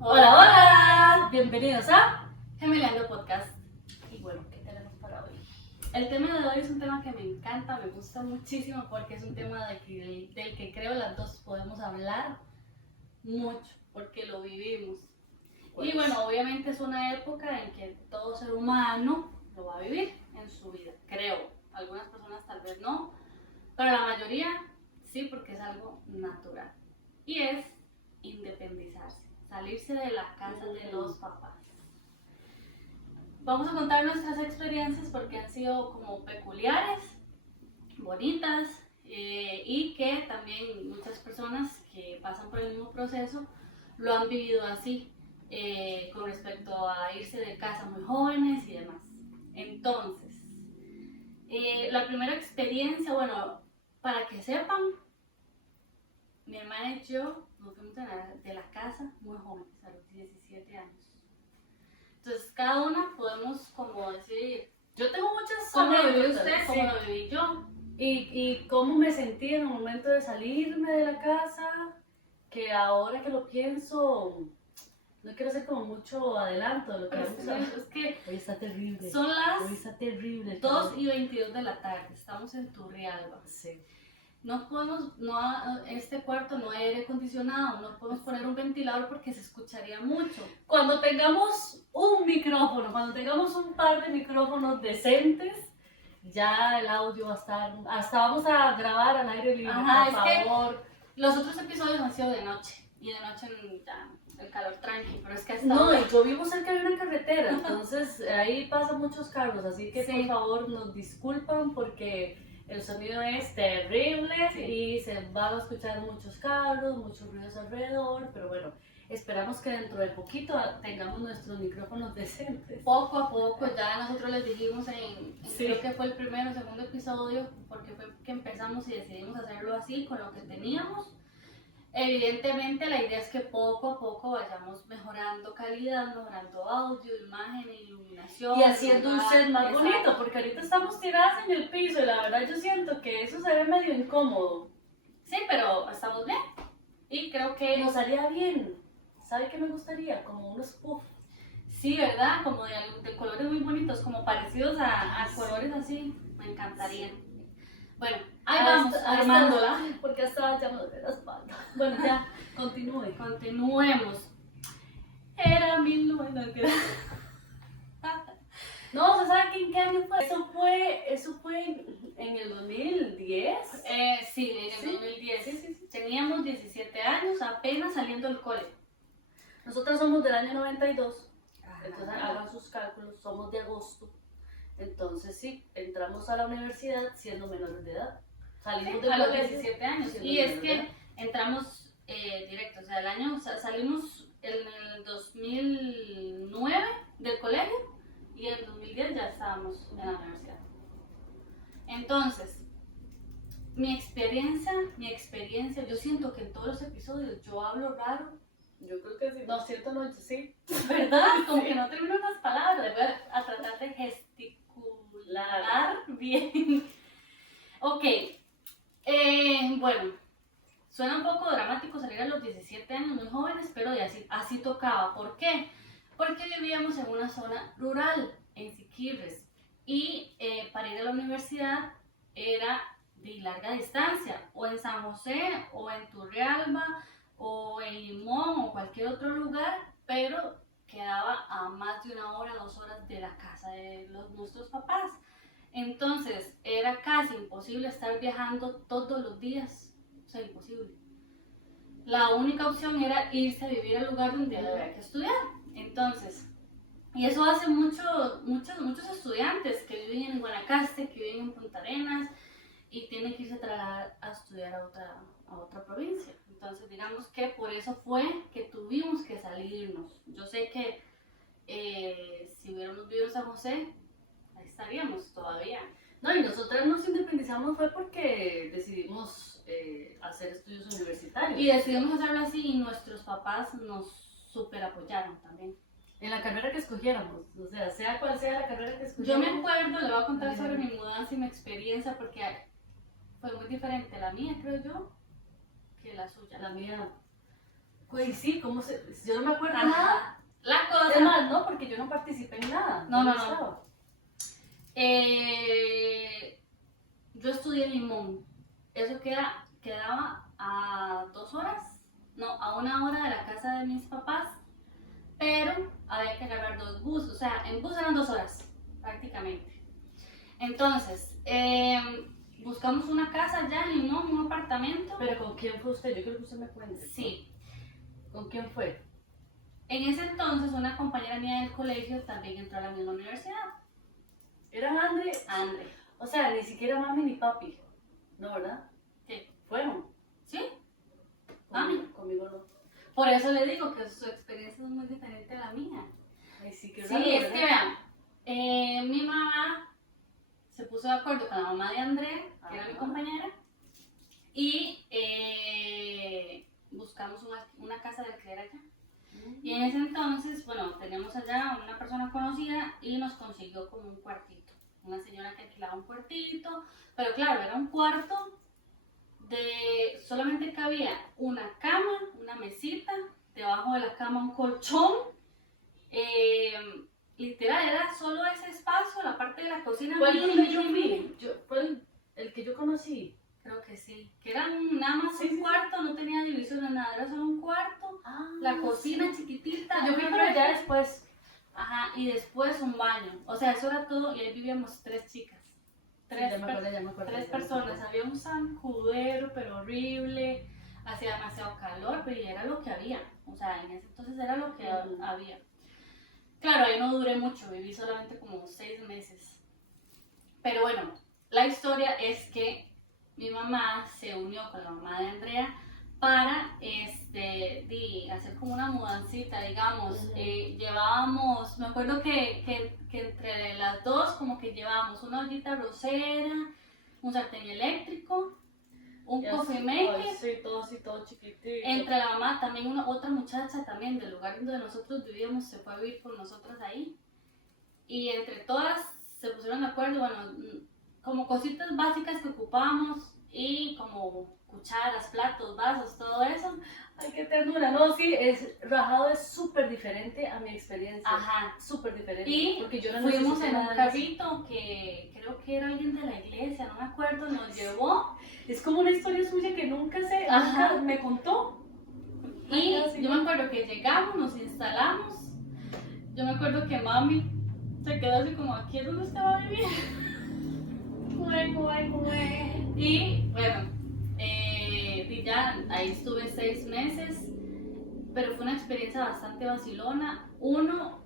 Hola, hola, bienvenidos a Gemeleando Podcast. Y bueno, ¿qué tenemos para hoy? El tema de hoy es un tema que me encanta, me gusta muchísimo porque es un tema del que creo las dos podemos hablar mucho porque lo vivimos. Y bueno, obviamente es una época en que todo ser humano lo va a vivir en su vida, creo. Algunas personas tal vez no, pero la mayoría sí, porque es algo natural. Y es independizarse, salirse de la casa de los papás. Vamos a contar nuestras experiencias porque han sido como peculiares, bonitas y que también muchas personas que pasan por el mismo proceso lo han vivido así con respecto a irse de casa muy jóvenes y demás. Entonces, la primera experiencia, bueno, para que sepan, mi hermana y yo nos fuimos de la casa muy jóvenes, a los 17 años. Entonces, cada una podemos como decir, Yo tengo muchas ¿cómo lo vivió anécdotas, usted? sí. ¿Cómo lo viví yo? Y cómo me sentí en el momento de salirme de la casa, que ahora que lo pienso, no quiero hacer como mucho adelanto de lo que Pero vamos a ver. es que Hoy está terrible. son Hoy las está terrible. el 2:22 de la tarde, estamos en Turrialba. Sí. No podemos, este cuarto no hay aire acondicionado, no podemos poner un ventilador porque se escucharía mucho. Cuando tengamos un micrófono, cuando tengamos un par de micrófonos decentes, ya el audio va a estar, hasta vamos a grabar al aire libre, Ajá, por es que favor. Los otros episodios han sido de noche y de noche ya el calor tranqui, pero es que hasta No, ahora- y yo vivo cerca de una carretera, entonces ahí pasan muchos carros, así que Sí. por favor nos disculpan porque el sonido es terrible Sí. y se van a escuchar muchos carros, muchos ruidos alrededor, pero bueno, esperamos que dentro de poquito tengamos nuestros micrófonos decentes. poco a poco, ya nosotros les dijimos Sí. creo que fue el primero o segundo episodio, porque fue que empezamos y decidimos hacerlo así, con lo que teníamos. Evidentemente la idea es que poco a poco vayamos mejorando calidad, mejorando audio, imagen, iluminación. Y haciendo un set más Exacto. bonito, porque ahorita estamos tiradas en el piso y la verdad yo siento que eso se ve medio incómodo. Sí, pero estamos bien. Y creo que Nos haría bien. ¿Sabe qué me gustaría? Como unos puff. sí, ¿verdad? Como de colores muy bonitos, como parecidos a colores así. Me encantaría. Bueno, ahí vamos, armándola. Porque hasta ya me duele la espalda. Bueno, ya, continúe. Continuemos. Era 1900. No, ¿se sabe en qué año fue? Eso fue en el 2010. Sí, en el Sí, 2010. sí. Teníamos 17 años, apenas saliendo del cole. Nosotros somos del año 92. Entonces hagan sus cálculos, somos de agosto. Entonces sí, entramos a la universidad siendo menores de edad. Salimos del A los colegio 17 años. siendo Y es menores de que edad. entramos directo, o sea, salimos en el 2009 del colegio y en el 2010 ya estábamos en la universidad. Entonces, mi experiencia, yo siento que en todos los episodios yo hablo raro, Yo creo que sí, 208, sí. ¿verdad? Como que no termino las palabras, voy a tratar de gesticular bien. Ok, bueno, suena un poco dramático salir a los 17 años, muy jóvenes, pero de así tocaba. ¿Por qué? Porque vivíamos en una zona rural, en Siquirres, y para ir a la universidad era de larga distancia, o en San José, o en Turrialba, o en Limón, o cualquier otro lugar, pero quedaba a más de 1 hora, 2 horas de la casa de nuestros papás. Entonces era casi imposible estar viajando todos los días, o sea, imposible. La única opción era irse a vivir al lugar donde había que estudiar. Entonces, y eso hace muchos estudiantes que viven en Guanacaste, que viven en Punta Arenas y tienen que irse a trasladar a estudiar a otra provincia. Entonces, digamos que por eso fue que tuvimos que salirnos. Yo sé que si hubiéramos vivido en San José, ahí estaríamos todavía. No, y nosotras nos independizamos fue porque decidimos hacer estudios universitarios. Y decidimos hacerlo así y nuestros papás nos super apoyaron también. En la carrera que escogiéramos, o sea cual sea la carrera que Yo escogiéramos. me acuerdo, le voy a contar sobre mi mudanza y mi experiencia porque fue muy diferente la mía, creo yo, que la suya. La mía, Pues sí, ¿cómo se...? Yo no me acuerdo Ajá. nada. La Es cosa... más, no, porque yo no participé en nada. No, no, no. estaba. Yo estudié en Limón. Eso quedaba a 2 horas, no, a 1 hora de la casa de mis papás, pero había que agarrar 2 buses, o sea, en bus eran 2 horas, prácticamente. Entonces, buscamos una casa allá en Limón, un apartamento. ¿Pero con quién fue usted? Yo creo que usted me cuente. Sí. ¿Con quién fue? En ese entonces, una compañera mía del colegio también entró a la misma universidad. ¿Eran André? Andre. O sea, ni siquiera mami ni papi. ¿No, verdad? ¿Qué? Fueron. ¿Sí? Mami. Conmigo no. Por eso le digo que su experiencia es muy diferente a la mía. Ay, sí, qué Sí, raro, es ¿verdad? que vean, mi mamá se puso de acuerdo con la mamá de Andrea, que era mi Ajá. compañera, y buscamos una casa de alquiler allá. Y en ese entonces, bueno, teníamos allá una persona conocida y nos consiguió como un cuartito. Una señora que alquilaba un cuartito, pero claro, era un cuarto de solamente cabía una cama, una mesita, debajo de la cama un colchón. Literal, era solo ese espacio, la parte de la cocina. ¿Fue el mini, donde yo mini, fui? mini. Fue el que yo conocí. Creo que sí. Que era nada más Sí, un sí. cuarto, no tenía división de nada, era solo un cuarto. La cocina chiquitita. Yo fui una por allá refri. después. Ajá, y después un baño. O sea, eso era todo y ahí vivíamos 3 chicas. Tres, Ya me acuerdo, ya me acuerdo. tres personas. Había un zancudero, pero horrible. Hacía demasiado calor, pero ya era lo que había. O sea, en ese entonces era lo que había. Claro, ahí no duré mucho, viví solamente como 6 meses. Pero bueno, la historia es que mi mamá se unió con la mamá de Andrea para hacer como una mudancita, digamos. Llevábamos, me acuerdo que entre las dos como que llevábamos una ollita rosera, un sartén eléctrico, un coffee maker. Sí, todo así, todo chiquitito. Entre la mamá, también otra muchacha también del lugar donde nosotros vivíamos se fue a vivir con nosotras ahí. Y entre todas se pusieron de acuerdo, bueno, como cositas básicas que ocupábamos y como cucharas, platos, vasos, todo eso. Ay, qué ternura. No, sí, rajado es súper diferente a mi experiencia. Ajá. Súper diferente. Y porque yo no fuimos necesito en un nada de eso. carrito que creo que era alguien de la iglesia, no me acuerdo, nos llevó. Es como una historia suya que nunca Ajá. nunca me contó. Y Ay, sí. yo me acuerdo que llegamos, nos instalamos. Yo me acuerdo que mami se quedó así como, ¿aquí es donde usted va a vivir? Y bueno, y ya ahí estuve 6 meses, pero fue una experiencia bastante vacilona. Uno,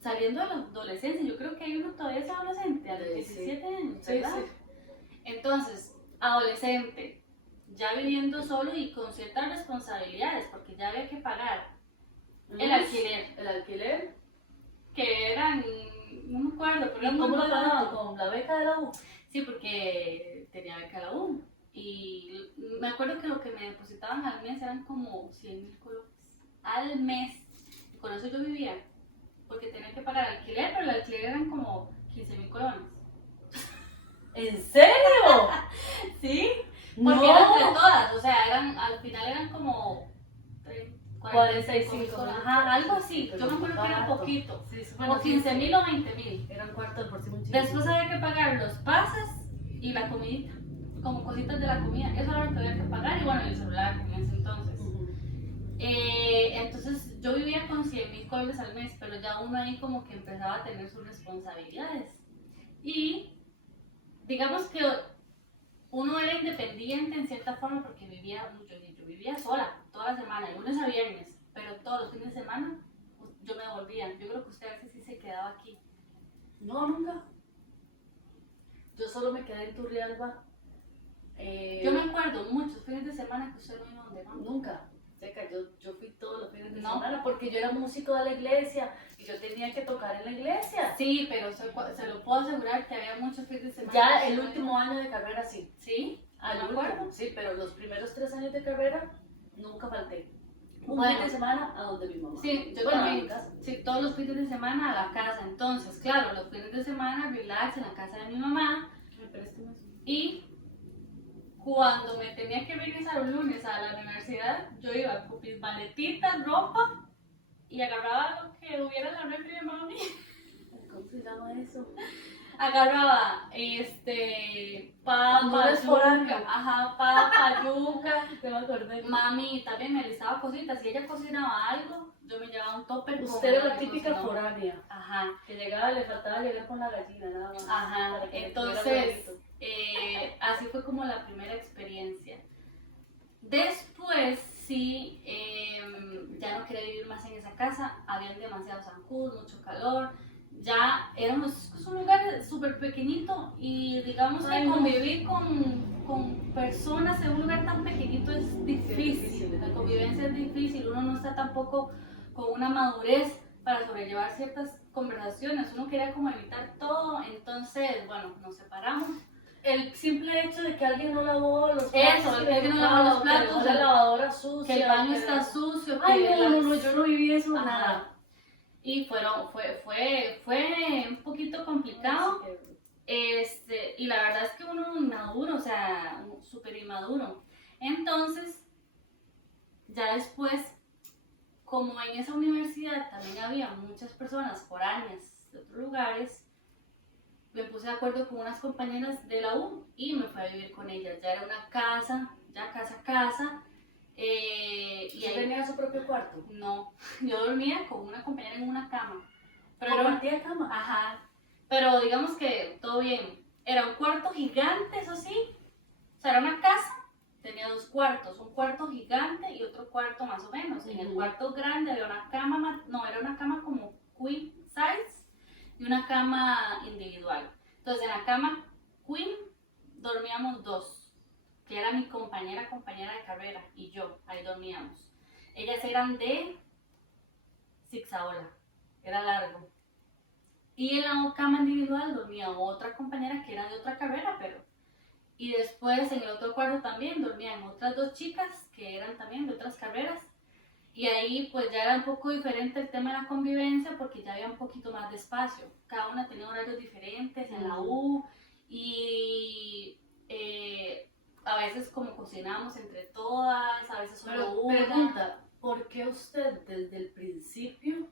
saliendo de la adolescencia, yo creo que hay uno todavía es adolescente, a los 17 años, ¿verdad? Sí. Entonces, adolescente, ya viviendo solo y con ciertas responsabilidades, porque ya había que pagar el alquiler, El alquiler. que eran, no me acuerdo, pero ¿Y eran cómo muy lo pagaban? baratos. ¿Con la beca de la U? Sí, porque tenía beca la U. Y me acuerdo que lo que me depositaban al mes eran como 100.000 colones al mes. Y con eso yo vivía, porque tenía que pagar alquiler, pero el alquiler eran como 15.000 colones. ¿En serio? ¿Sí? No. Porque eran entre todas, o sea, al final eran como 45 colones. Ajá, algo así. Yo me acuerdo que era barato. poquito. Sí, sí, Como 15.000 o 20.000. Era un cuarto de por sí muy chiquito. Después había que pagar los pases y la comidita, como cositas de la comida. Eso era lo que había que pagar y bueno, el celular en ese entonces. Entonces yo vivía con 100.000 colones al mes, pero ya uno ahí como que empezaba a tener sus responsabilidades. Y digamos que uno era independiente en cierta forma porque yo vivía sola toda la semana, de lunes a viernes, pero todos los fines de semana yo me devolvía. Yo creo que usted a veces sí se quedaba aquí. No, nunca. Yo solo me quedé en Turrialba. Yo me acuerdo muchos fines de semana que usted no iba donde mamá. Nunca. Seca, yo fui todos los fines de No. semana porque yo era músico de la iglesia y yo tenía que tocar en la iglesia. Sí, pero se lo puedo asegurar que había muchos fines de semana. Ya que el usted no último año de carrera sí. ¿Sí? Al ¿Me acuerdo? último, sí, pero los primeros 3 años de carrera nunca falté. Un Bueno. fin de semana a donde mi mamá. Sí, yo Bueno, a también. mi casa. Sí, todos los fines de semana a la casa. Entonces, claro, los fines de semana relax en la casa de mi mamá. Me préstame eso. Y cuando me tenía que regresar un lunes a la universidad, yo iba con mis maletitas, ropa, y agarraba lo que hubiera en la refri de mami. ¿Cómo se llama eso? Agarraba, Cuando papa, eres foráneo. yuca, ajá, papa, yuca. Te me acordé. Mami también me listaba cositas, si ella cocinaba algo, yo me llevaba un topper. Usted era con la lo que típica cocinó. foránea. Ajá, Que llegaba, le faltaba llegar con la gallina, nada más. ajá, para que le entonces, tuviera huevito. así fue como la primera experiencia. Después, sí, ya no quería vivir más en esa casa, habían demasiados zancudos, mucho calor, ya éramos es un lugar súper pequeñito y digamos que Ay, no. convivir con personas en un lugar tan pequeñito es difícil, la convivencia es difícil, uno no está tampoco con una madurez para sobrellevar ciertas conversaciones, uno quería como evitar todo, entonces, bueno, nos separamos. El simple hecho de que alguien no lavó los Eso, que alguien no lavó los que platos, dejó la lavadora sucia. Que el baño que- está sucio, Ay, que no, yo no viví eso, Ajá. nada. Y fue un poquito complicado. Y la verdad es que uno inmaduro, o sea, súper inmaduro. Entonces, ya después, como en esa universidad también había muchas personas foráneas de otros lugares, me puse de acuerdo con unas compañeras de la U y me fui a vivir con ellas. Ya era una casa, ya casa. ¿Y Y ahí, tenía su propio cuarto? no, yo dormía con una compañera en una cama. Pero ¿Pero era compartía de cama? Ajá, pero digamos que todo bien. Era un cuarto gigante, eso sí. O sea, era una casa, tenía dos cuartos, un cuarto gigante y otro cuarto más o menos. En el Ujú. cuarto grande había una cama, no, era una cama como queen size y una cama individual. Entonces, en la cama queen dormíamos dos, que era mi compañera de carrera y yo, ahí dormíamos. Ellas eran de zigzagola, era largo. Y en la cama individual dormía otra compañera que era de otra carrera, pero... Y después en el otro cuarto también dormían otras dos chicas que eran también de otras carreras. Y ahí pues ya era un poco diferente el tema de la convivencia porque ya había un poquito más de espacio. Cada una tenía horarios diferentes en la U y a veces como cocinábamos entre todas, a veces solo Pero una. pregunta, ¿por qué usted desde el principio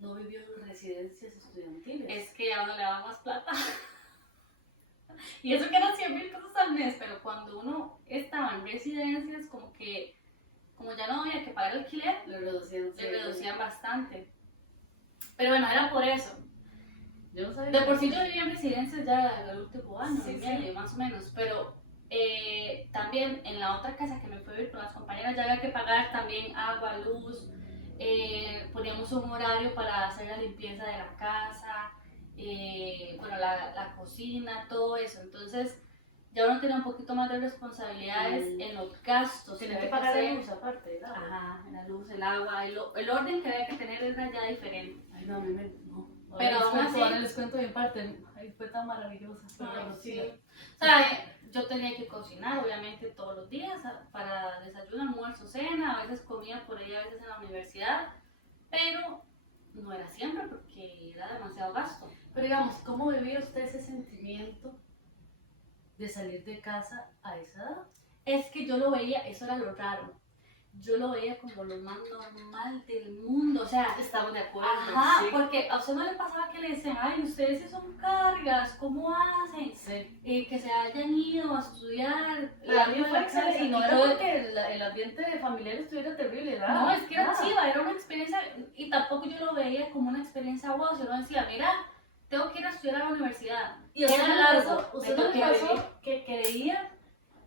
no vivió en residencias estudiantiles? Es que a uno le daba más plata. Y eso que eran 100,000 pesos al mes, pero cuando uno estaba en residencias, como ya no había que pagar alquiler, Le reducían. le reducían bastante. Pero bueno, era por eso. Yo no sabía. De por sí yo vivía en residencias ya el último año Sí, y sí. medio, más o menos, pero también en la otra casa que me fui a vivir con las compañeras ya había que pagar también agua, luz, poníamos un horario para hacer la limpieza de la casa, bueno, la cocina, todo eso. Entonces ya uno tenía un poquito más de responsabilidades en los gastos. Tenía que que había pagar hacer. la luz aparte, ¿verdad? Ajá, la luz, el agua, el orden que había que tener era ya diferente. Ay, no, a mí me. No. Pero aún así- Ahora les cuento mi parte. Ay, fue tan maravillosa. Pero Ay, bueno, sí. siga. O sea, yo tenía que cocinar, obviamente, todos los días para desayuno, almuerzo, cena. A veces comía por ahí, a veces en la universidad, pero no era siempre porque era demasiado gasto. Pero digamos, ¿cómo vivía usted ese sentimiento de salir de casa a esa edad? Es que yo lo veía, eso era lo raro. Yo lo veía como lo más normal del mundo, o sea, Estamos de acuerdo. ajá, sí. porque a usted no le pasaba que le decían, ay, ustedes sí son cargas, ¿cómo hacen? Sí. Que se hayan ido a estudiar. Para mí fue la excelente. casa Y no y era todo. porque el ambiente familiar estuviera terrible, ¿verdad? No, es que era Nada. chiva, era una experiencia, y tampoco yo lo veía como una experiencia wow, sino decía, mira, tengo que ir a estudiar a la universidad. Y a usted Era le largo, pasó, me usted no le tocó vivir. pasó que creía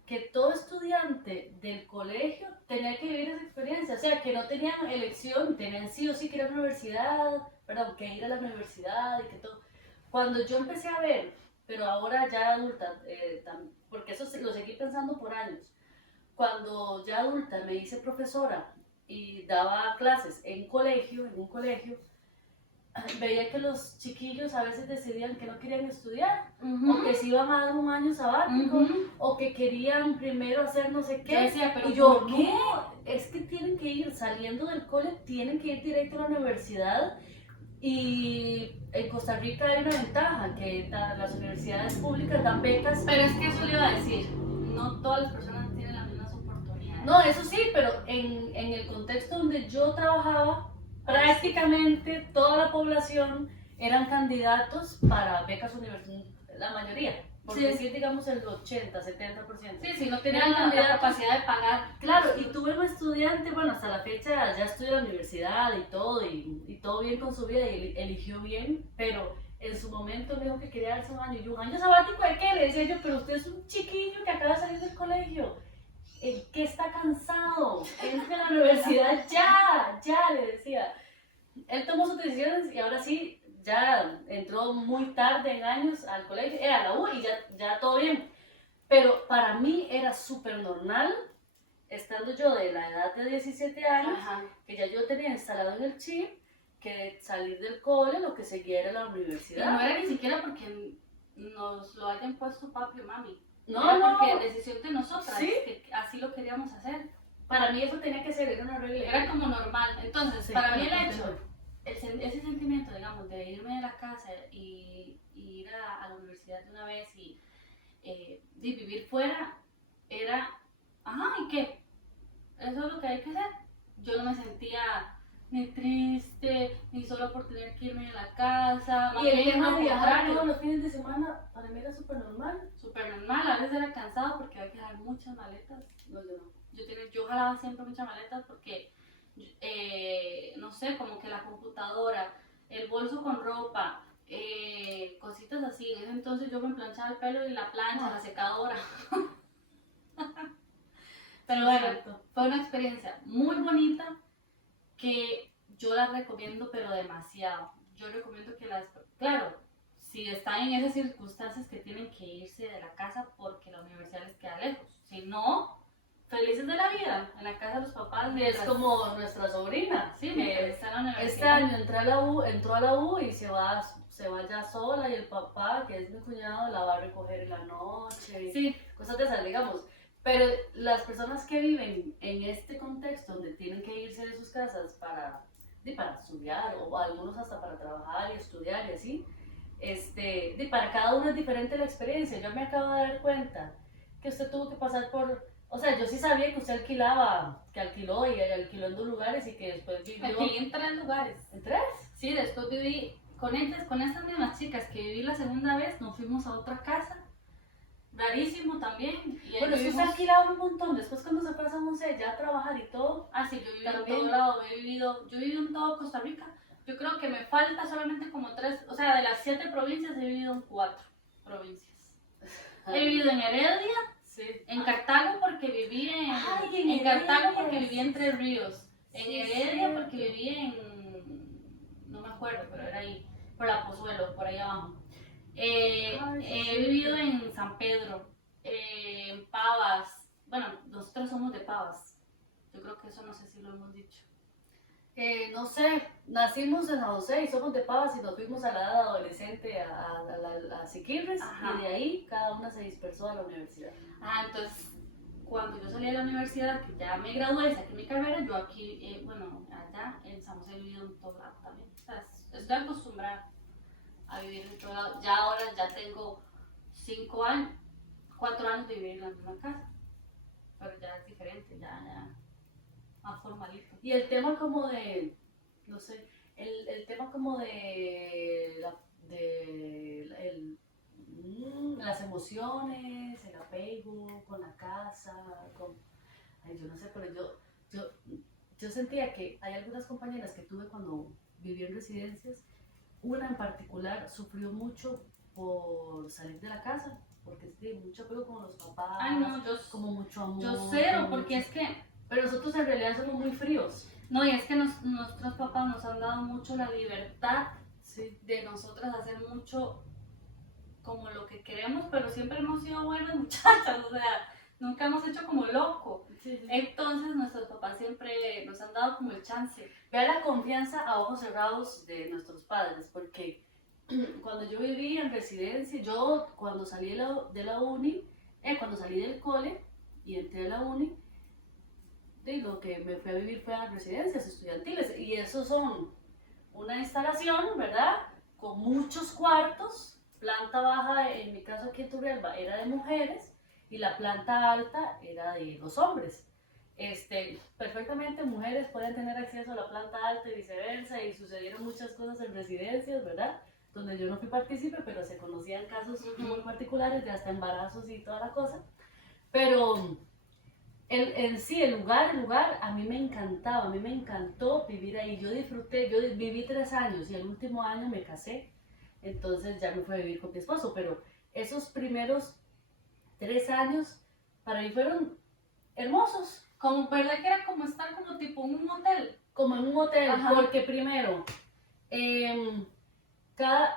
que todo estudiante del colegio tenía que vivir esa experiencia, o sea, que no tenían elección, tenían sí o sí que ir a la universidad, perdón, que ir a la universidad y que todo. Cuando yo empecé a ver, pero ahora ya adulta, porque eso lo seguí pensando por años, cuando ya adulta me hice profesora y daba clases en un colegio, veía que los chiquillos a veces decidían que no querían estudiar, o que se iban a dar un año sabático, Ujú. o que querían primero hacer no sé Yo qué. decía, pero Y yo, ¿por qué? no, es que tienen que ir saliendo del cole, tienen que ir directo a la universidad. Y en Costa Rica hay una ventaja, que las universidades públicas dan becas. Pero es que eso le iba a decir, no todas las personas tienen las mismas oportunidades. No, eso sí, pero en el contexto donde yo trabajaba, prácticamente toda la población eran candidatos para becas universitarias, la mayoría. Por Sí. decir, digamos, el 80, 70%. Sí, sí, no Eran tenían la candidatos. capacidad de pagar. Claro, y tuve un estudiante, bueno, hasta la fecha ya estudia en la universidad y todo bien con su vida y eligió bien, pero en su momento me dijo que quería darse un año. Y yo, ¿un año sabático de qué? Le decía yo, pero usted es un chiquillo que acaba de salir del colegio. ¿En qué está cansado? Entre a la universidad ya, le decía. Él tomó sus decisiones y ahora sí, ya entró muy tarde en años al colegio, a la U y ya todo bien. Pero para mí era súper normal, estando yo de la edad de 17 años, Ajá. que ya yo tenía instalado en el chip, que salir del cole lo que seguía era la Y no universidad. era ni siquiera porque nos lo hayan puesto papi o mami. No, Era no, porque decisión de nosotras, Sí. que así lo queríamos hacer. para mí eso tenía que ser, era una regla. Era como normal. Entonces, Sí, para mí el continúa. hecho, ese sentimiento, digamos, de irme de la casa y ir a la universidad de una vez y de vivir fuera, era, ajá, ¿y qué? Eso es lo que hay que hacer. Yo no me sentía ni triste, ni solo por tener que irme de la casa. Más Y el bien, tema al de viajar contrario, todos los fines de semana, para mí era súper normal. súper normal. A veces era cansado porque había que dejar muchas maletas. No, yo no. Yo jalaba siempre muchas maletas porque, no sé, como que la computadora, el bolso con ropa, cositas así. En ese entonces yo me planchaba el pelo y la plancha, la secadora. Pero bueno, Exacto. fue una experiencia muy bonita que yo la recomiendo, pero demasiado. Yo recomiendo que claro, si están en esas circunstancias que tienen que irse de la casa porque la universidad les queda lejos. Si no, felices de la vida, en la casa de los papás. Y es mientras- como nuestra sobrina, Sí, que mientras está en la universidad. este año entró a la U y se va ya sola y el papá, que es mi cuñado, la va a recoger en la noche, Sí, cosas de esas, digamos. Pero las personas que viven en este contexto donde tienen que irse de sus casas para estudiar o algunos hasta para trabajar y estudiar y así, para cada uno es diferente la experiencia. Yo me acabo de dar cuenta que usted tuvo que pasar por, o sea, yo sí sabía que usted alquiló y alquiló en 2 lugares y que después vivió viví en 3 lugares. en 3. Sí, después viví con estas mismas chicas que viví la segunda vez, nos fuimos a otra casa. Rarísimo también. Y ahí Bueno, sí, usted vivimos- alquilaba un montón. Después cuando se fue a San José ya a trabajar y todo, Ah, sí, yo viví en También. todo lado, yo viví en todo Costa Rica. Yo creo que me falta solamente como 3, o sea, de las 7 provincias he vivido en 4 provincias. He vivido en Heredia, sí. en Cartago porque viví Ay, en Cartago Heredia, porque viví en Tres Ríos, en Sí, Heredia cierto. porque viví no me acuerdo, pero era ahí, por la Pozuelo, por ahí abajo. Ay, sí, He cierto. vivido en San Pedro, en Pavas. Bueno, nosotros somos de Pavas. Yo creo que eso no sé si lo hemos dicho. No sé, nacimos en San José y somos de Pavas y nos fuimos a la edad adolescente a Siquirres Ajá. y de ahí cada una se dispersó a la universidad. Ah, entonces, cuando yo salí de la universidad, que ya me gradué, saqué mi carrera, yo aquí, bueno, allá en San José he vivido en todo lado también. O sea, estoy acostumbrada a vivir en todo lado. Ya ahora ya tengo 5 años, 4 años de vivir en la misma casa. Pero ya es diferente, ya más formalito. Y el tema como de, no sé, el tema como de, las emociones, el apego con la casa, ay, yo no sé, pero yo sentía que hay algunas compañeras que tuve cuando viví en residencias, una en particular sufrió mucho por salir de la casa, porque tiene mucho apego con los papás, Ay, no, como mucho amor. yo cero, como porque mucho- es que, Pero nosotros en realidad somos muy fríos. no, y es que nuestros papás nos han dado mucho la libertad Sí. de nosotras hacer mucho como lo que queremos, pero siempre hemos sido buenas muchachas, o sea, nunca hemos hecho como loco. Entonces nuestros papás siempre nos han dado como el chance. Vea la confianza a ojos cerrados de nuestros padres, porque cuando yo vivía en residencia, yo cuando salí de la uni, cuando salí del cole y entré a la uni, lo que me fui a vivir fue a residencias estudiantiles, y esos son una instalación, ¿verdad? Con muchos cuartos, planta baja, en mi caso aquí en Turrialba era de mujeres, y la planta alta era de los hombres. Perfectamente mujeres pueden tener acceso a la planta alta y viceversa, y sucedieron muchas cosas en residencias, ¿verdad? Donde yo no fui partícipe, pero se conocían casos muy particulares de hasta embarazos y toda la cosa. Pero en sí, el lugar a mí me encantaba, a mí me encantó vivir ahí. Yo disfruté, yo viví 3 años y el último año me casé, entonces ya me fui a vivir con mi esposo, pero esos primeros 3 años para mí fueron hermosos. Como, ¿verdad que era como estar como tipo en un hotel? Como en un hotel, Ajá. porque primero,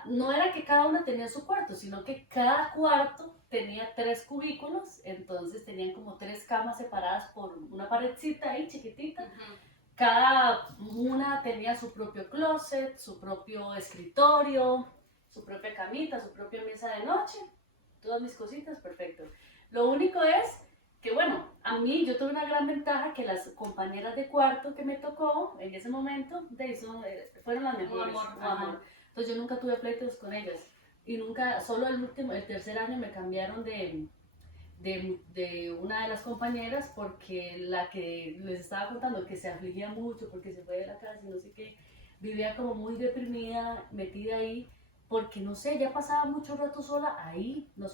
no era que cada una tenía su cuarto, sino que cada cuarto tenía 3 cubículos, entonces tenían como 3 camas separadas por una paredcita ahí chiquitita. Cada una tenía su propio closet, su propio escritorio, su propia camita, su propia mesa de noche, todas mis cositas, perfecto. Lo único es que, bueno, a mí yo tuve una gran ventaja que las compañeras de cuarto que me tocó en ese momento fueron las mejores. Un amor. Entonces yo nunca tuve pleitos con ellas. Y nunca, solo el 3er año me cambiaron de una de las compañeras, porque la que les estaba contando que se afligía mucho porque se fue de la casa y no sé qué, vivía como muy deprimida, metida ahí, porque no sé, ella pasaba mucho rato sola ahí. Yo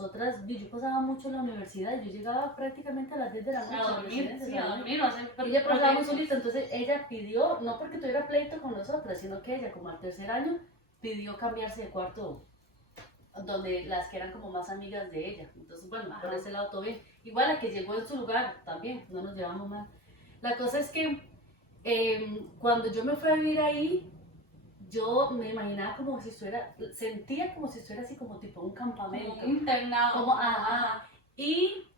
pasaba mucho en la universidad, yo llegaba prácticamente a las 10 de la noche A dormir, sí, a dormir, o sea, ella pasaba muy solita, entonces ella pidió, no porque tuviera pleito con nosotras, sino que ella como al 3er año pidió cambiarse de cuarto donde las que eran como más amigas de ella. Entonces, bueno, por ese lado todo bien. Igual la que llegó en su lugar también, no nos llevamos mal. La cosa es que cuando yo me fui a vivir ahí, yo me imaginaba como si sentía como si estuviera así como tipo un campamento. Como un internado. Como, ajá. Y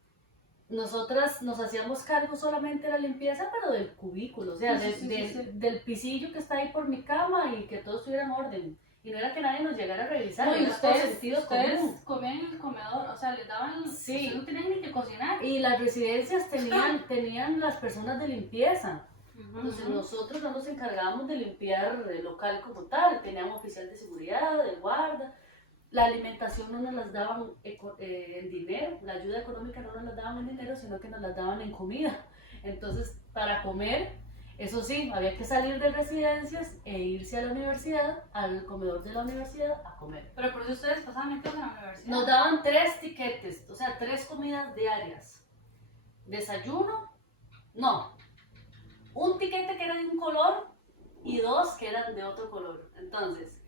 nosotras nos hacíamos cargo solamente de la limpieza, pero del cubículo, o sea, Sí. del pisillo que está ahí por mi cama, y que todo estuviera en orden. Y no era que nadie nos llegara a revisar, No, y era todo ustedes sentido común. comían en el comedor, o sea, les daban, Sí. ustedes no tenían ni que cocinar. Y las residencias tenían las personas de limpieza. Entonces nosotros no nos encargábamos de limpiar el local como tal, teníamos oficial de seguridad, de guarda. La alimentación no nos las daban en dinero, la ayuda económica no nos las daban en dinero, sino que nos las daban en comida. Entonces, para comer, eso sí, había que salir de residencias e irse a la universidad, al comedor de la universidad, a comer. Pero por eso ustedes pasaban metidos en la universidad. Nos daban 3 tiquetes, o sea, 3 comidas diarias. Desayuno, no. Un tiquete que era de un color y 2 que eran de otro color. Entonces,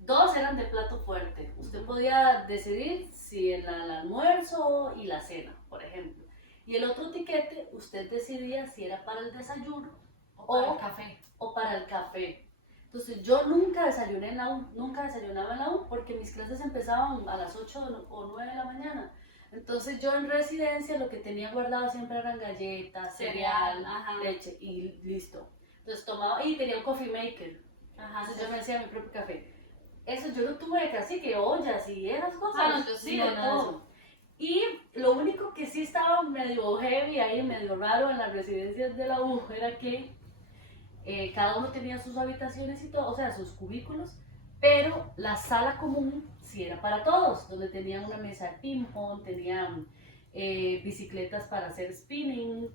2 eran de plato fuerte. Usted podía decidir si el almuerzo y la cena, por ejemplo. Y el otro tiquete, usted decidía si era para el desayuno o para el café. O para el café. Entonces, yo nunca desayuné en la U, nunca desayunaba en la U, porque mis clases empezaban a las 8 o 9 de la mañana. Entonces, yo en residencia lo que tenía guardado siempre eran galletas, cereal, leche y listo. Entonces, tomaba, y tenía un coffee maker. Entonces, yo me hacía mi propio café. Eso yo no tuve casi que ollas y esas cosas. No, yo sí, no, de nada de todo. eso. Y lo único que sí estaba medio heavy ahí, medio raro en las residencias de la U, era que cada uno tenía sus habitaciones y todo, o sea, sus cubículos, pero la sala común sí era para todos, donde tenían una mesa de ping-pong, tenían bicicletas para hacer spinning,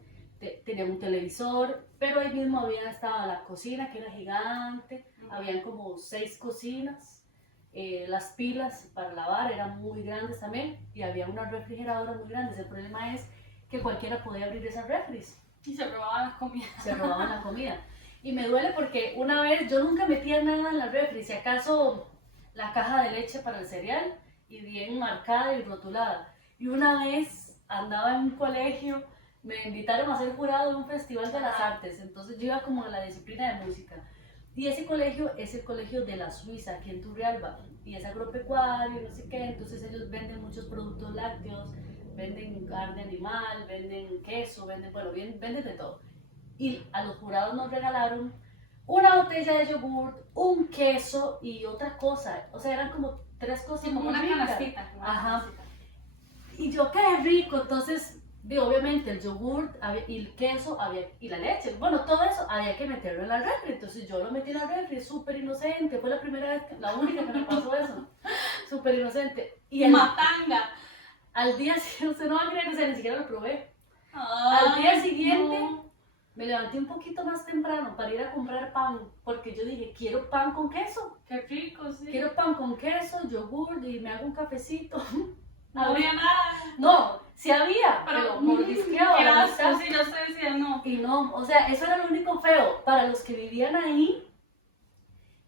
tenían un televisor, pero ahí mismo estaba la cocina, que era gigante, habían como 6 cocinas. Las pilas para lavar eran muy grandes también, y había unas refrigeradoras muy grandes. El problema es que cualquiera podía abrir esas refris. Y se robaban las comidas. Se robaban la comida. Y me duele porque una vez yo nunca metía nada en la refri, si acaso la caja de leche para el cereal, y bien marcada y rotulada. Y una vez andaba en un colegio, me invitaron a ser jurado de un festival de las artes, entonces yo iba como a la disciplina de música. Y ese colegio es el colegio de la Suiza, aquí en Turrialba, y es agropecuario, no sé qué, entonces ellos venden muchos productos lácteos, venden carne animal, venden queso, venden de todo. Y a los jurados nos regalaron una botella de yogur, un queso y otra cosa, o sea, eran como 3 cosas. Sí, como una canastita. Ajá. Y yo, qué rico, entonces... obviamente el yogur y el queso y la leche, bueno, todo eso había que meterlo en la refri, entonces yo lo metí en la refri, súper inocente, fue la primera vez, la única que me pasó eso, súper inocente. Y matanga. Al día siguiente, usted no va a creer, o sea, ni siquiera lo probé. Al día Ay, siguiente no. me levanté un poquito más temprano para ir a comprar pan, porque yo dije, quiero pan con queso. Qué rico, sí. Quiero pan con queso, yogur y me hago un cafecito. No había nada. No, sí había, pero mordisqueado a la mitad. Sí, yo sé decía no. Y no, o sea, eso era lo único feo para los que vivían ahí,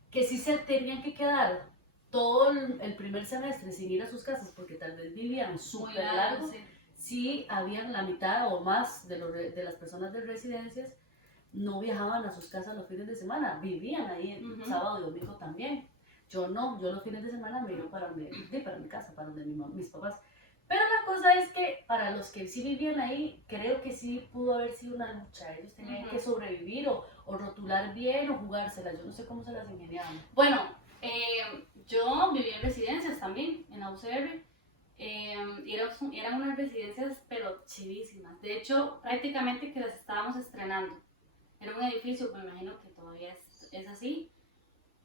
que sí se tenían que quedar todo el primer semestre sin ir a sus casas porque tal vez vivían Muy súper largo, largo. sí. Sí, habían la mitad o más de las personas de residencias no viajaban a sus casas los fines de semana, vivían ahí el sábado y domingo también. Yo no, yo los fines de semana me iba para mi casa, para donde mis papás. Pero la cosa es que para los que sí vivían ahí, creo que sí pudo haber sido una lucha. Ellos tenían que sobrevivir o rotular bien o jugárselas. Yo no sé cómo se las ingeniaban. Bueno, yo viví en residencias también, en la UCR. Eran unas residencias pero chivísimas. De hecho, prácticamente que las estábamos estrenando. Era un edificio, me imagino que todavía es así.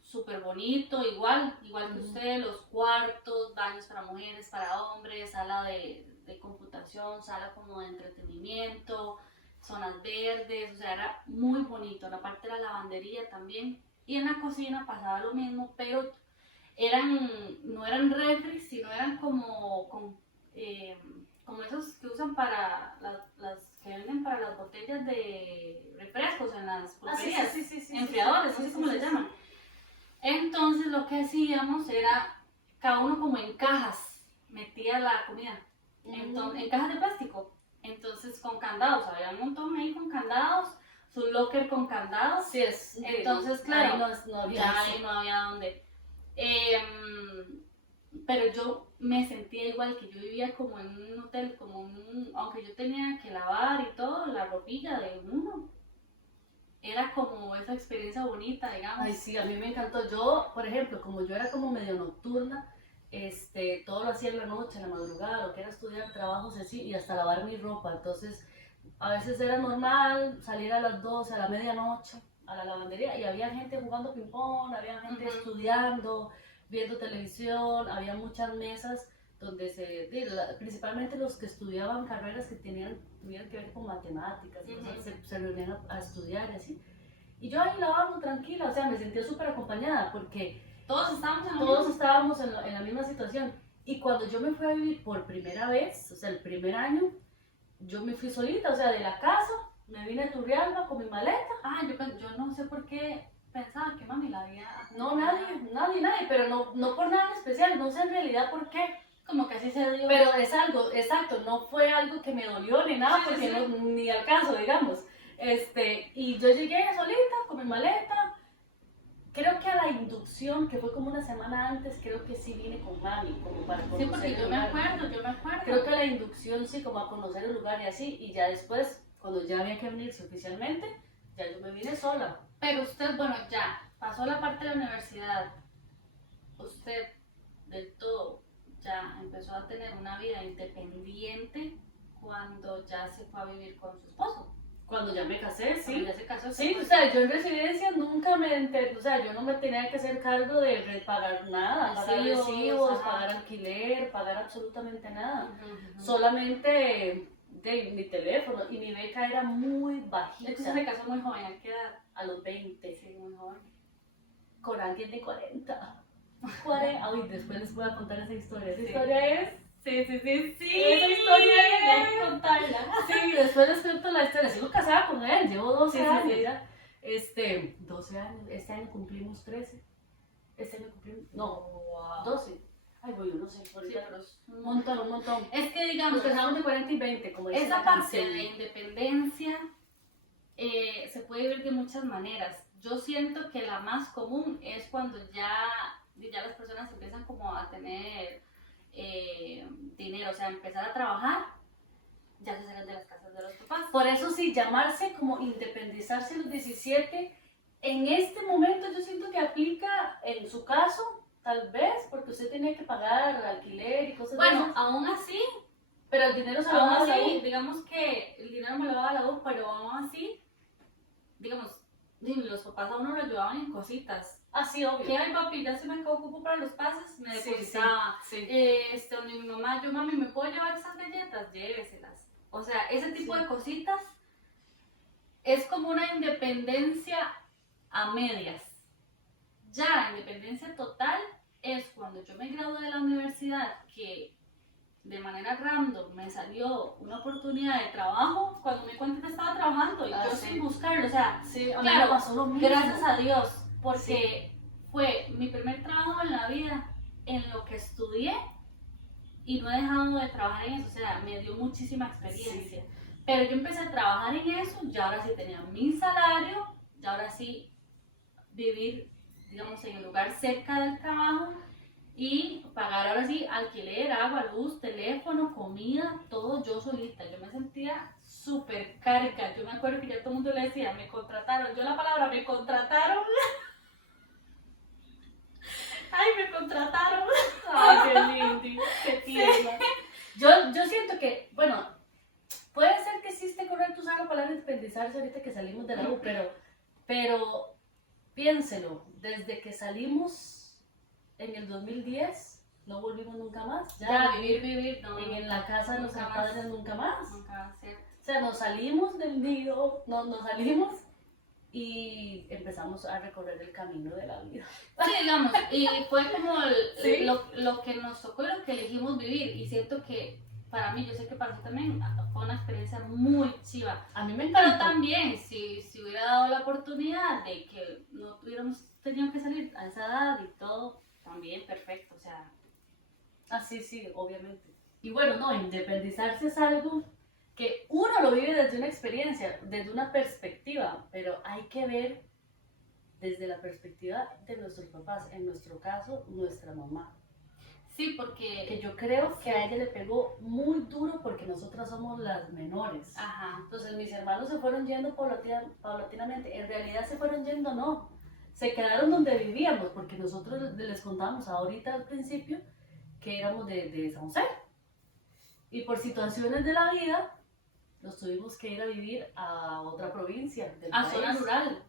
Súper bonito, igual que usted, los cuartos, baños para mujeres, para hombres, sala de computación, sala como de entretenimiento, zonas verdes, o sea, era muy bonito. La parte de la lavandería también. Y en la cocina pasaba lo mismo, pero no eran refri, sino eran como esos que usan para las que venden para las botellas de refrescos en las pulperías, enfriadores, así como les llaman. Entonces lo que hacíamos era, cada uno como en cajas, metía la comida, en cajas de plástico, entonces con candados, había un montón ahí con candados, su locker con candados, Sí, es. entonces claro, Ahí no había dónde. Pero yo me sentía igual, que yo vivía como en un hotel, aunque yo tenía que lavar y todo, la ropilla de uno. Era como esa experiencia bonita, digamos. Ay, sí, a mí me encantó. Yo, por ejemplo, como yo era como medio nocturna, todo lo hacía en la noche, en la madrugada, lo que era estudiar, trabajos así, y hasta lavar mi ropa. Entonces, a veces era normal salir a las 12, a la medianoche, a la lavandería, y había gente jugando ping-pong, había gente estudiando, viendo televisión, había muchas mesas donde principalmente los que estudiaban carreras que tuvieran que ver con matemáticas, se reunían a estudiar y así. Y yo ahí lavando tranquila, o sea, me sentía súper acompañada porque todos estábamos en la misma situación. Y cuando yo me fui a vivir por primera vez, o sea, el primer año, yo me fui solita, o sea, de la casa, me vine a Turrialba con mi maleta. Yo no sé por qué pensaba que mami la había... No, nadie, pero no por nada especial, no sé en realidad por qué. Como que así se dio. Pero es algo, exacto, no fue algo que me dolió ni nada, porque no, ni al caso, digamos. Y yo llegué solita con mi maleta. Creo que a la inducción, que fue como una semana antes, creo que sí vine con mami, como para conocer. Sí, porque yo me acuerdo. Creo que a la inducción sí, como a conocer el lugar y así, y ya después, cuando ya había que venirse oficialmente, ya yo me vine sola. Pero usted, bueno, ya pasó la parte de la universidad. Usted, del todo, ya empezó a tener una vida independiente cuando ya se fue a vivir con su esposo. Cuando ya me casé, sí. Cuando ya se casó. Sí, o sea, yo en residencia nunca o sea, yo no me tenía que hacer cargo de pagar nada, pagar recibos, pagar alquiler, pagar absolutamente nada. Solamente de mi teléfono, y mi beca era muy bajita. Usted se casó muy joven, ¿a qué edad? A los 20. Sí, muy joven. Con alguien de 40. Ay, después les voy a contar esa historia. Esa Sí. historia es... Sí. Esa historia hay que contarla. Sí, después les cuento la historia. Sigo casada con él, llevo 12 años sí. ya. 12 años. Este año cumplimos 13. Este año cumplimos... No, Wow. 12. Ay, voy, yo no sé. Sí, pero es un montón. Es que digamos... Nos casamos de 40 y 20, como dice esa la parte canción. de independencia se puede vivir de muchas maneras. Yo siento que la más común es cuando ya las personas empiezan como a tener dinero, o sea, empezar a trabajar, ya se salen de las casas de los papás. Por eso sí, llamarse como independizarse a los 17, en este momento yo siento que aplica en su caso, tal vez, porque usted tenía que pagar alquiler y cosas Bueno, de esas. aún así, Pero el dinero se lo aún daba la así, U. digamos que el dinero me lo daba la U, pero aún así, digamos, y los papás a uno lo ayudaban en cositas. Ah, sí, obvio. Que ay papi, ya se me ocupo para los pases, me Sí, depositaba. sí. Donde mi mamá, yo mami, ¿me puedo llevar esas galletas? Lléveselas. O sea, ese tipo Sí. de cositas es como una independencia a medias. Ya, independencia total es cuando yo me gradué de la universidad, que de manera random me salió una oportunidad de trabajo, cuando me cuenta que estaba trabajando y yo sí. sin buscarlo, o sea, Sí, a mí claro, me pasó lo mismo. gracias a Dios, porque fue mi primer trabajo en la vida en lo que estudié y no he dejado de trabajar en eso, o sea, me dio muchísima experiencia. Sí. Pero yo empecé a trabajar en eso, ya ahora sí tenía mi salario, ya ahora sí vivir, digamos, en el lugar cerca del trabajo y pagar ahora sí alquiler, agua, luz, teléfono, comida, todo yo solita. Yo me sentía súper carga. Yo me acuerdo que ya todo el mundo le decía, me contrataron. Yo la palabra me contrataron. Ay, me contrataron. Ay, qué lindo, qué tierna. Yo siento que, bueno, puede ser que sí esté correcto usar la palabra independizarse ahorita que salimos de la U, pero piénselo, desde que salimos en el 2010, no volvimos nunca más. Ya, vivir, no. En la casa de nuestros padres nunca más. Nunca va a ser. O sea, nos salimos del nido, nos salimos y empezamos a recorrer el camino de la vida. Sí, digamos, y fue como Sí. lo que nos tocó y lo que elegimos vivir. Y siento que para mí, yo sé que para ti también fue una experiencia muy chiva. A mí me Pero encantó. también, si hubiera dado la oportunidad de que no tuviéramos tenido que salir a esa edad y todo, también perfecto, o sea. Ah, sí, sí, obviamente. Y bueno, no, independizarse es algo que uno lo vive desde una experiencia, desde una perspectiva, pero hay que ver desde la perspectiva de nuestros papás, en nuestro caso, nuestra mamá. Sí, porque... Que yo creo que a ella le pegó muy duro porque nosotras somos las menores. Ajá. Entonces mis hermanos se fueron yendo paulatinamente. En realidad se fueron yendo, no. Se quedaron donde vivíamos porque nosotros les contamos ahorita al principio que éramos de San José. Y por situaciones de la vida nos tuvimos que ir a vivir a otra provincia del A país. zona rural.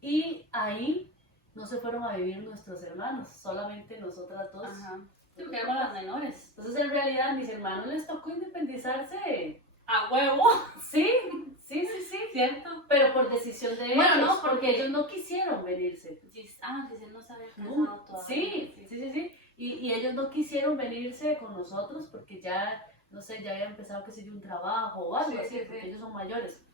Y ahí no se fueron a vivir nuestros hermanos, solamente nosotras dos. Ajá. Sí, porque éramos las menores. Entonces en realidad a mis hermanos les tocó independizarse. A huevo. Sí, ¿Cierto? pero por decisión de Bueno, ellos, no, porque porque- ellos no quisieron venirse. Giselle no se había casado todavía. Sí. Y ellos no quisieron venirse con nosotros porque ya, no sé, ya habían empezado, qué sé yo, un trabajo o algo Sí, así, sí, porque sí. ellos son mayores.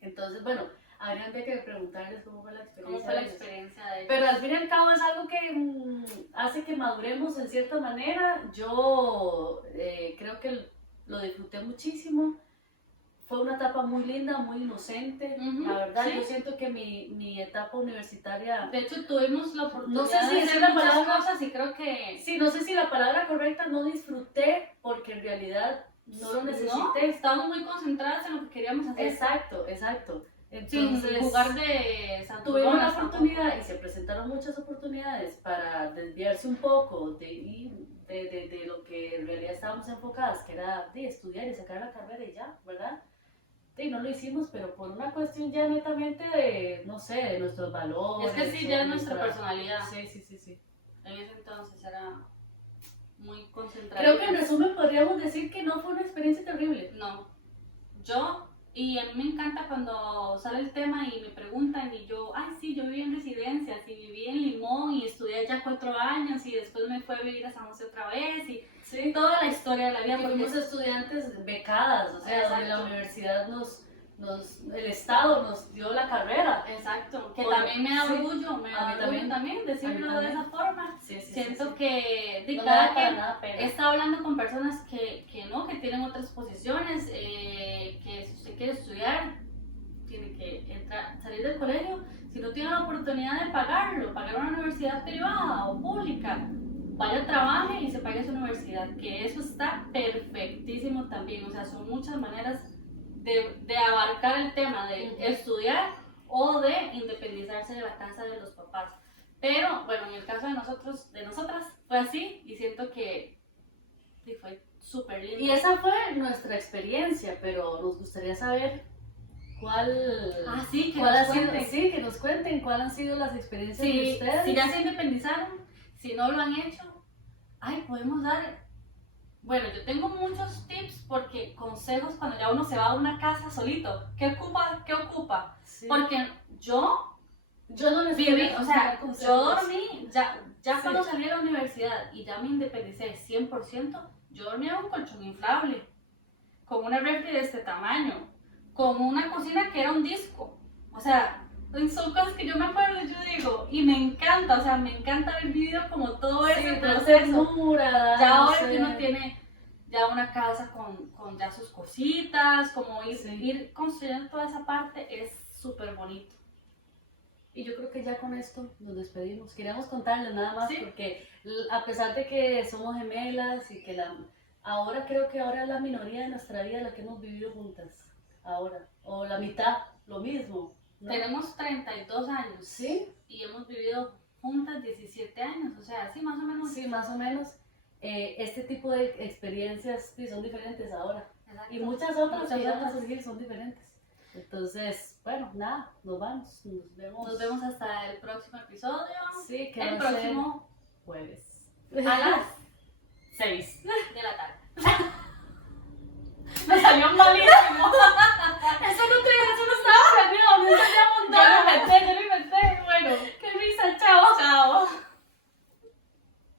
Entonces, bueno, habrían de que preguntarles cómo fue la experiencia. ¿Cómo fue la de ellos. experiencia de ellos? Pero al fin y al cabo es algo que hace que maduremos en cierta manera. Yo creo que lo disfruté muchísimo. Fue una etapa muy linda, muy inocente. Ujú, La verdad, sí. yo siento que mi etapa universitaria... De hecho, tuvimos la oportunidad No sé si de es hacer la muchas palabra- cosas y creo que... Sí, no sé si la palabra correcta, no disfruté porque en realidad no lo No, necesité. estábamos muy concentradas en lo que queríamos hacer. Exacto. Sin Entonces, jugar de tuvimos la santurronas tampoco. oportunidad y se presentaron muchas oportunidades para desviarse un poco de lo que en realidad estábamos enfocadas, que era de estudiar y sacar la carrera y ya, ¿verdad? Y no lo hicimos, pero por una cuestión ya netamente de, no sé, de nuestros valores. Es que sí, o ya es nuestra personalidad. Sí. En ese entonces era muy concentrada. Creo que en resumen podríamos decir que no fue una experiencia terrible. No, y a mí me encanta cuando sale el tema y me preguntan y yo, ay sí, yo viví en residencias y viví en Limón y estudié allá 4 años y después me fui a vivir a San José otra vez y Sí. toda la historia de la vida. Y Porque fuimos estudiantes becadas, o sea, donde la Exacto. universidad el Estado nos dio la carrera. Exacto, que Bueno, también me da sí, orgullo, me a da mí orgullo también decirlo a mí de esa forma. Sí. Siento que de No me cada da para quien nada pena. he estado hablando con personas que tienen otras posiciones, que si usted quiere estudiar, tiene que salir del colegio. Si no tiene la oportunidad de pagarlo, pagar una universidad privada o pública, vaya, trabaje y se pague su universidad, que eso está perfectísimo también. O sea, son muchas maneras de abarcar el tema de estudiar o de independizarse de la casa de los papás. Pero bueno, en el caso de nosotras fue así y siento que sí, fue súper lindo. Y esa fue nuestra experiencia, pero nos gustaría saber ¿Cuál, Ah, sí, que cuál nos ha sido, cuenten. sí, que nos cuenten cuáles han sido las experiencias de Si, ustedes. si ya se independizaron, si no lo han hecho, ay, podemos dar. Bueno, yo tengo muchos tips porque consejos cuando ya uno se va a una casa solito. ¿Qué ocupa? ¿Qué ocupa? Sí. Porque yo Yo no les viví, podría o sea, dar yo consejos. dormí, ya Sí. cuando salí de la universidad y ya me independicé 100%, yo dormía en un colchón inflable, con una refri de este tamaño, con una cocina que era un disco. O sea, son cosas que yo me acuerdo y yo digo, y me encanta, o sea, me encanta haber vivido como todo Sí, ese dar proceso. ternura, Ya no ahora sé. que uno tiene ya una casa con ya sus cositas, como Sí. ir construyendo toda esa parte es súper bonito. Y yo creo que ya con esto nos despedimos. Queríamos contarles nada más Sí. porque a pesar de que somos gemelas y que ahora creo que ahora es la minoría de nuestra vida la que hemos vivido juntas. Ahora. O la mitad, lo mismo. ¿no? Tenemos 32 años. Sí. Y hemos vivido juntas 17 años, o sea, sí, más o menos. Sí, más o menos. Este tipo de experiencias sí, son diferentes ahora. Exacto. Y muchas otras Muchas que van a otras. surgir son diferentes. Entonces, bueno, nada, nos vamos. Nos vemos. Nos vemos hasta el próximo episodio. Sí, que El va a ser próximo jueves. a las 6 de la tarde. Me salió malísimo.